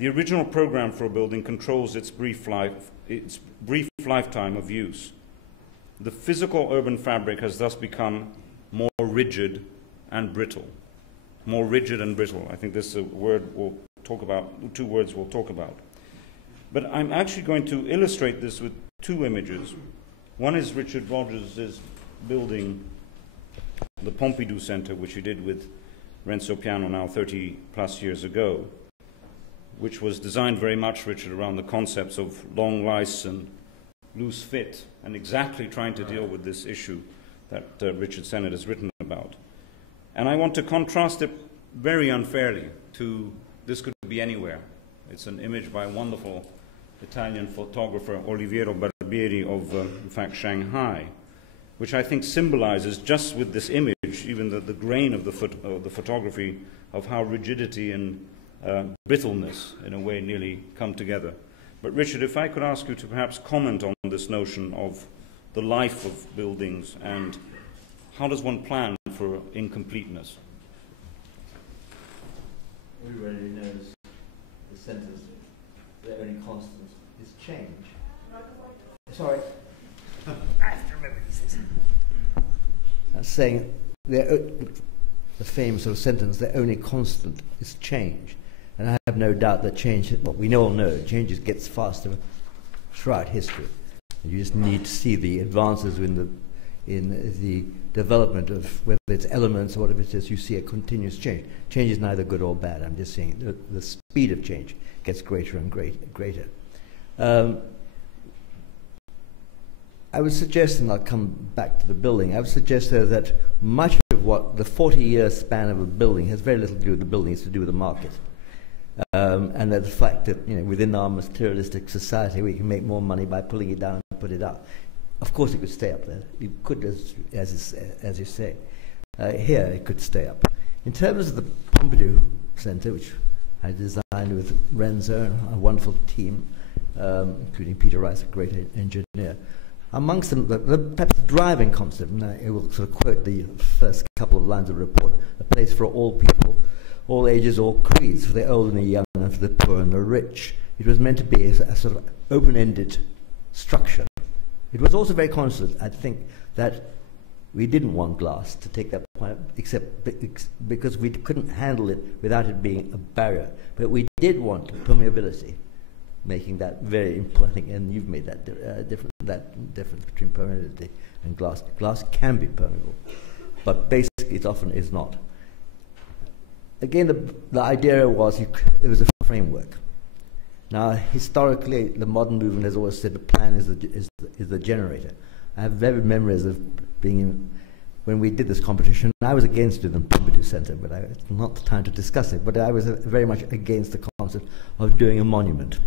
The original program for a building controls its brief lifetime of use. The physical urban fabric has thus become more rigid and brittle. More rigid and brittle. I think this is a word we'll talk about, two words we'll talk about. But I'm actually going to illustrate this with two images. One is Richard Rogers' building, the Pompidou Center, which he did with Renzo Piano now 30 plus years ago, which was designed very much, Richard, around the concepts of long lice and loose fit, and exactly trying to deal with this issue that Richard Sennett has written about. And I want to contrast it very unfairly to This Could Be Anywhere. It's an image by a wonderful Italian photographer, Oliviero Barbieri, of, in fact, Shanghai, which I think symbolizes, just with this image, even the grain of the photography, of how rigidity and brittleness, in a way, nearly come together. But Richard, if I could ask you to perhaps comment on this notion of the life of buildings and how does one plan for incompleteness? Everybody knows the sentence, the only constant is change. Sorry. I have to remember these things. I'm saying the famous sort of sentence, the only constant is change. And I have no doubt that change, well, we all know, change gets faster throughout history. You just need to see the advances in the development of whether it's elements or whatever it is. You see a continuous change. Change is neither good or bad. I'm just saying the speed of change gets greater and greater. I would suggest, and I'll come back to the building, I would suggest that much of what the 40-year span of a building has very little to do with the building, it's to do with the market. And that the fact that, you know, within our materialistic society we can make more money by pulling it down and put it up. Of course it could stay up there. You could, as you say. Here it could stay up. In terms of the Pompidou Center, which I designed with Renzo and a wonderful team, including Peter Rice, a great engineer, amongst them, perhaps the driving concept, and I will sort of quote the first couple of lines of the report, a place for all people, all ages, all creeds, for the old and the young, and for the poor and the rich. It was meant to be a sort of open-ended structure. It was also very conscious, I think, that we didn't want glass to take that point, except because we couldn't handle it without it being a barrier. But we did want permeability, making that very important, and you've made that difference between permeability and glass. Glass can be permeable, but basically it often is not. Again, the idea was it was a framework. Now, historically, the modern movement has always said the plan is the generator. I have vivid memories of being in, when we did this competition. I was against it in the Pompidou Center, but it's not the time to discuss it. But I was very much against the concept of doing a monument.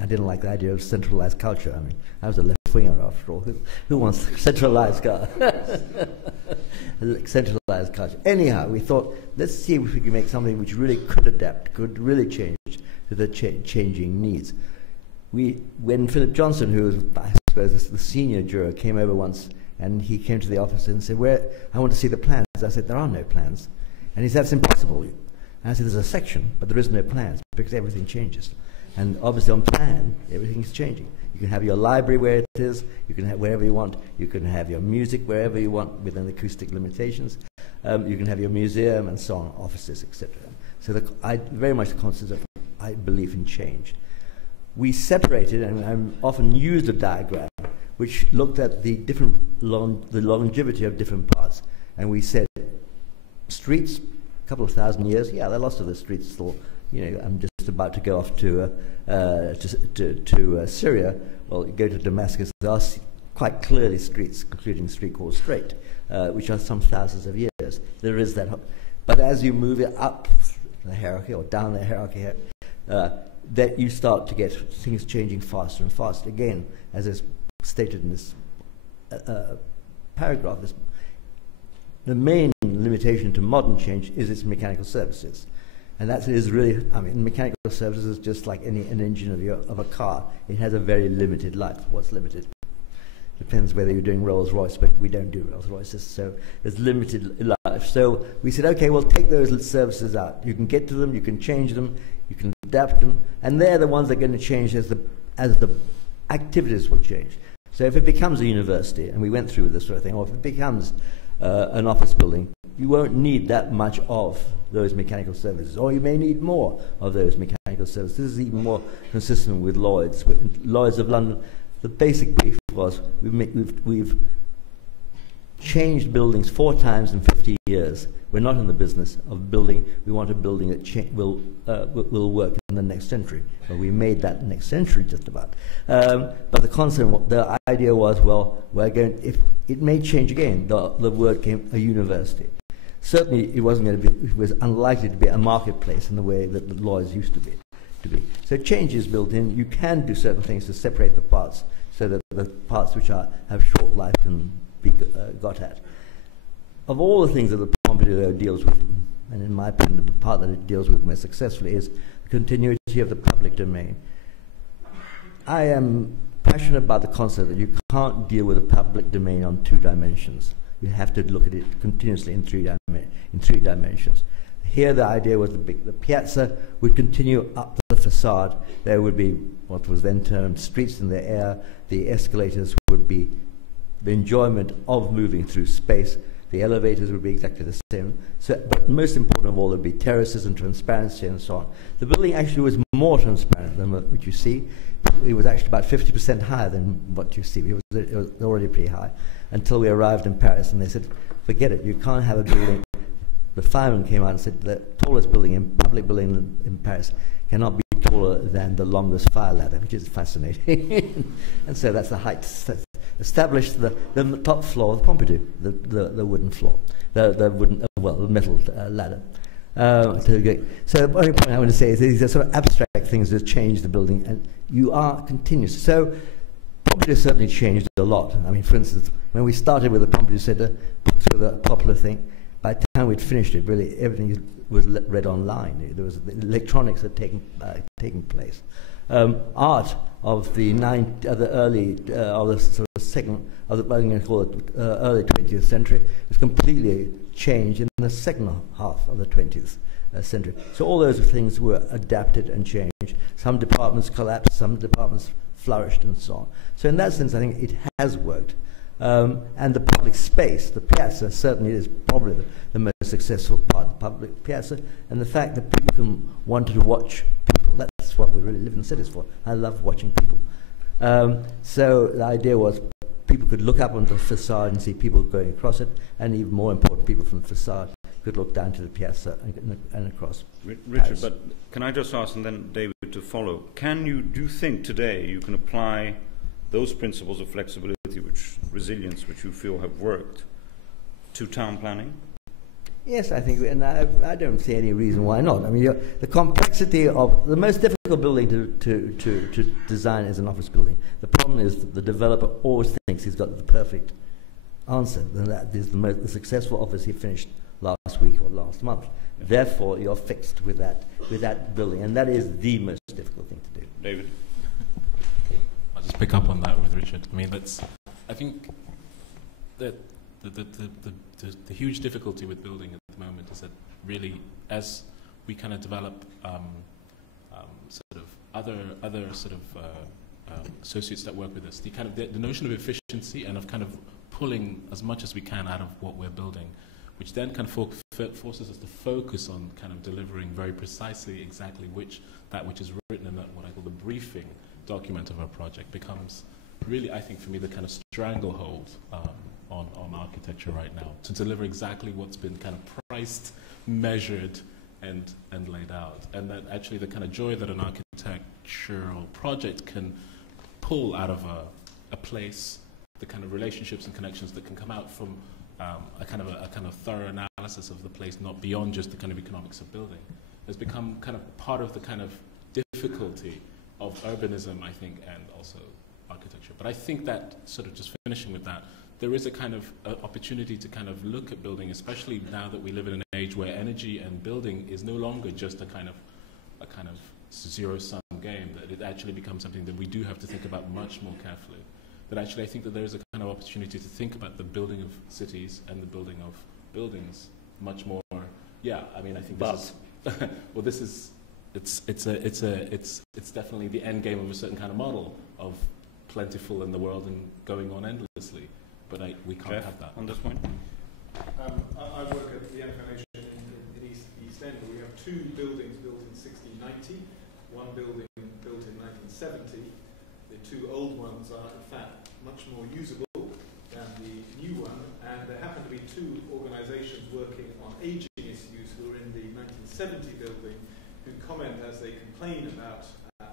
I didn't like the idea of centralized culture. I mean, I was a left-winger after all. Who wants centralized culture? Centralized culture. Anyhow, we thought, let's see if we can make something which really could adapt, could really change to the changing needs. When Philip Johnson, who was, I suppose, the senior juror, came over once, and he came to the office and said, I want to see the plans. I said, there are no plans. And he said, that's impossible. And I said, there's a section, but there is no plans, because everything changes. And obviously on plan, everything is changing. You can have your library where it is, you can have wherever you want, you can have your music wherever you want within acoustic limitations, you can have your museum and so on, offices, etc. So I very much consider, I believe in change. We separated, and I often used a diagram which looked at the the longevity of different parts. And we said, streets, a couple of thousand years, yeah, there are lots of the streets still. You know, I'm just about to go off to Syria. Well, you go to Damascus, there are quite clearly streets, including a street called Straight, which are some thousands of years. There is that. But as you move it up the hierarchy or down the hierarchy, that you start to get things changing faster and faster. Again, as is stated in this paragraph, the main limitation to modern change is its mechanical services. And that is really, I mean, mechanical services is just like an engine of a car. It has a very limited life. What's limited? Depends whether you're doing Rolls-Royce, but we don't do Rolls-Royces, so there's limited life. So we said, okay, we'll take those services out. You can get to them, you can change them, you can adapt them, and they're the ones that are going to change as the activities will change. So if it becomes a university, and we went through this sort of thing, or if it becomes an office building, you won't need that much of those mechanical services, or you may need more of those mechanical services. This is even more consistent with Lloyd's. Lloyd's of London, the basic brief was we've changed buildings 4 times in 50 years. We're not in the business of building. We want a building that will work in the next century. Well, we made that next century just about. But the concept, the idea was, well, if it may change again. The word came a university. Certainly, it wasn't going to be. It was unlikely to be a marketplace in the way that the Lloyd's used to be. So change is built in. You can do certain things to separate the parts, so that the parts which have short life can be got at. Of all the things that the Pompidou deals with, and in my opinion, the part that it deals with most successfully is the continuity of the public domain. I am passionate about the concept that you can't deal with the public domain on 2 dimensions. You have to look at it continuously in 3 dimensions. Here the idea was the piazza would continue up the facade. There would be what was then termed streets in the air. The escalators would be the enjoyment of moving through space. The elevators would be exactly the same. So, but most important of all, there would be terraces and transparency and so on. The building actually was more transparent than what you see. It was actually about 50% higher than what you see. It was already pretty high until we arrived in Paris, and they said, forget it, you can't have a building. The fireman came out and said the tallest public building in Paris cannot be taller than the longest fire ladder, which is fascinating. And so that's the height. Established the top floor of the Pompidou, the wooden floor, the metal ladder. So the only point I want to say is these are sort of abstract things that change the building, and you are continuous. So Pompidou certainly changed a lot. I mean, for instance, when we started with the Pompidou Center, through the popular thing, by the time we'd finished it, really everything was read online. There was electronics had taken place. Art of the early I'm going to call it early 20th century was completely changed in the second half of the 20th century. So all those things were adapted and changed. Some departments collapsed, some departments flourished, and so on. So in that sense, I think it has worked. And the public space, the piazza, certainly is probably the most successful part of the public piazza, and the fact that people wanted to watch people. That's what we really live in the cities for. I love watching people. So the idea was people could look up onto the facade and see people going across it, and even more important, people from the facade could look down to the piazza and across. Richard, Paris. but can I just ask, and then David to follow, do you think today you can apply those principles of flexibility, resilience, which you feel have worked, to town planning? Yes, I think, and I don't see any reason why not. I mean, the complexity of the most difficult building to design is an office building. The problem is that the developer always thinks he's got the perfect answer, and that is the successful office he finished last week or last month. Yeah. Therefore, you're fixed with that building, and that is the most difficult thing to do. David? I'll just pick up on that with Richard. I mean, I think that the huge difficulty with building at the moment is that really, as we kind of develop sort of other sort of associates that work with us, the notion of efficiency and of kind of pulling as much as we can out of what we're building, which then kind of forces us to focus on kind of delivering very precisely exactly that which is written in what I call the briefing document of our project becomes really, I think, for me, the kind of stranglehold on architecture right now, to deliver exactly what's been kind of priced, measured, and laid out. And that actually the kind of joy that an architectural project can pull out of a place, the kind of relationships and connections that can come out from a kind of thorough analysis of the place, not beyond just the kind of economics of building, has become kind of part of the kind of difficulty of urbanism, I think, and also architecture. But I think that, sort of just finishing with that, there is a kind of opportunity to kind of look at building, especially now that we live in an age where energy and building is no longer just a kind of zero-sum game, that it actually becomes something that we do have to think about much more carefully. But actually I think that there is a kind of opportunity to think about the building of cities and the building of buildings much more. Yeah, I mean, I think this is, well, this is it's definitely the end game of a certain kind of model of plentiful in the world and going on endlessly. But we can't Geoff, have that. on this point? I work at the Foundation in East End. We have two buildings built in 1690, one building built in 1970. The two old ones are, in fact, much more usable than the new one, and there happen to be two organisations working on ageing issues who are in the 1970 building who comment as they complain about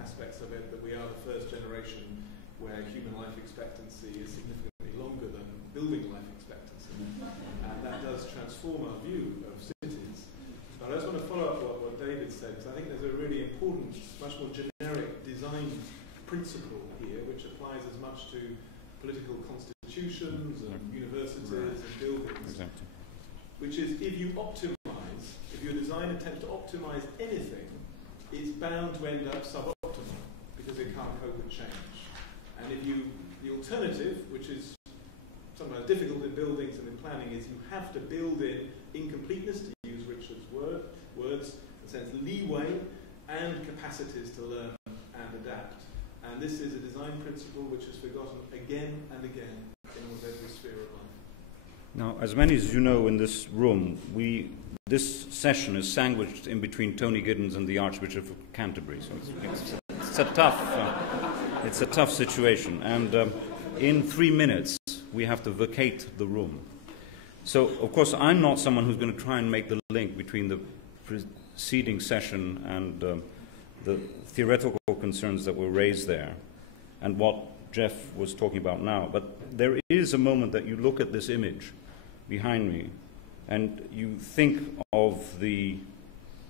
aspects of it that we are the first generation where human life expectancy is significantly longer than building life expectancy. And that does transform our view of cities. But I just want to follow up what David said, because I think there's a really important, much more generic design principle here, which applies as much to political constitutions and universities and buildings, which is if you optimize, if your design attempts to optimize anything, it's bound to end up suboptimal because it can't cope with change. And if the alternative, which is sometimes difficult in buildings and in planning, is you have to build in incompleteness, to use Richard's words, in a sense, leeway and capacities to learn and adapt. And this is a design principle which is forgotten again and again in almost every sphere of life. Now, as many as you know in this room, this session is sandwiched in between Tony Giddens and the Archbishop of Canterbury. So it's a tough situation. And in 3 minutes, we have to vacate the room. So, of course, I'm not someone who's going to try and make the link between the preceding session and the theoretical concerns that were raised there and what Geoff was talking about now. But there is a moment that you look at this image behind me and you think of the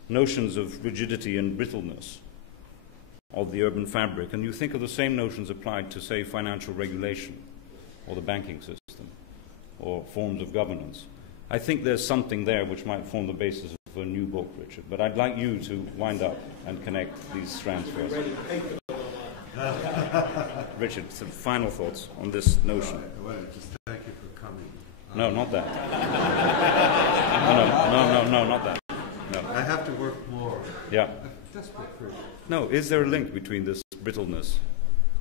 notions of rigidity and brittleness of the urban fabric, and you think of the same notions applied to, say, financial regulation or the banking system or forms of governance. I think there's something there which might form the basis of a new book, Richard. But I'd like you to wind up and connect these strands for us. Richard, some final thoughts on this notion. Well, just thank you for coming. No, not that. No, not that. No. I have to work more. Yeah. I'm desperate for it. No, is there a link between this brittleness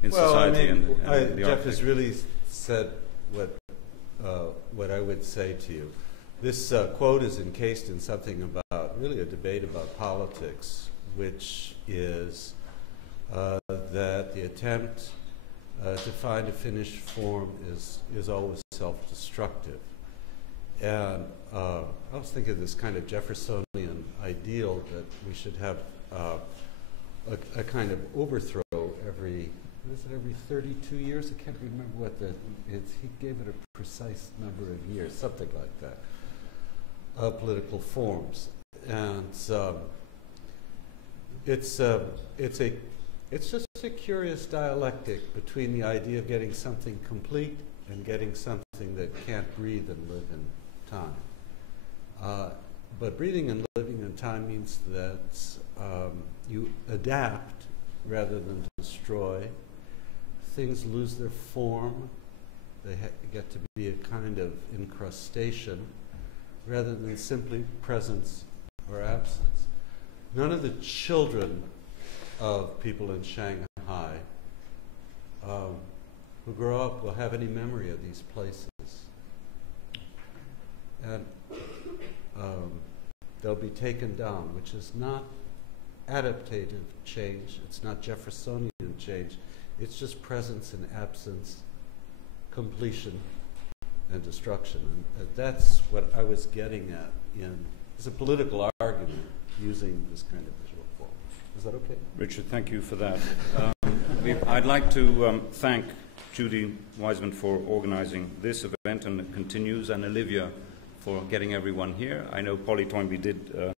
in Well, society I mean, and the Geoff architect? has really said what I would say to you. This quote is encased in something about really a debate about politics, which is that the attempt to find a finished form is always self-destructive. And I was thinking of this kind of Jeffersonian ideal that we should have a kind of overthrow every 32 years? I can't remember what he gave it a precise number of years, something like that, of political forms. And it's just a curious dialectic between the idea of getting something complete and getting something that can't breathe and live in time. But breathing and living in time means that you adapt rather than destroy. Things lose their form. They get to be a kind of incrustation rather than simply presence or absence. None of the children of people in Shanghai who grow up will have any memory of these places. And they'll be taken down, which is not adaptative change. It's not Jeffersonian change. It's just presence and absence, completion and destruction. And that's what I was getting at it's a political argument using this kind of visual form. Is that okay? Richard, thank you for that. I'd like to thank Judy Wajcman for organizing this event, and it continues, and Olivia for getting everyone here. I know Polly Toynbee did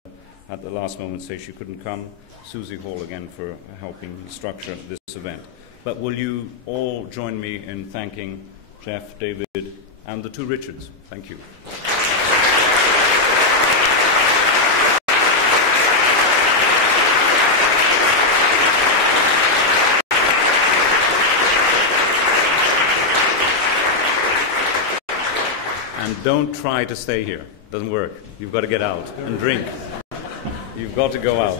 at the last moment say she couldn't come. Susie Hall again for helping structure this event. But will you all join me in thanking Geoff, David, and the two Richards? Thank you. And don't try to stay here. Doesn't work. You've got to get out and drink. You've got to go out.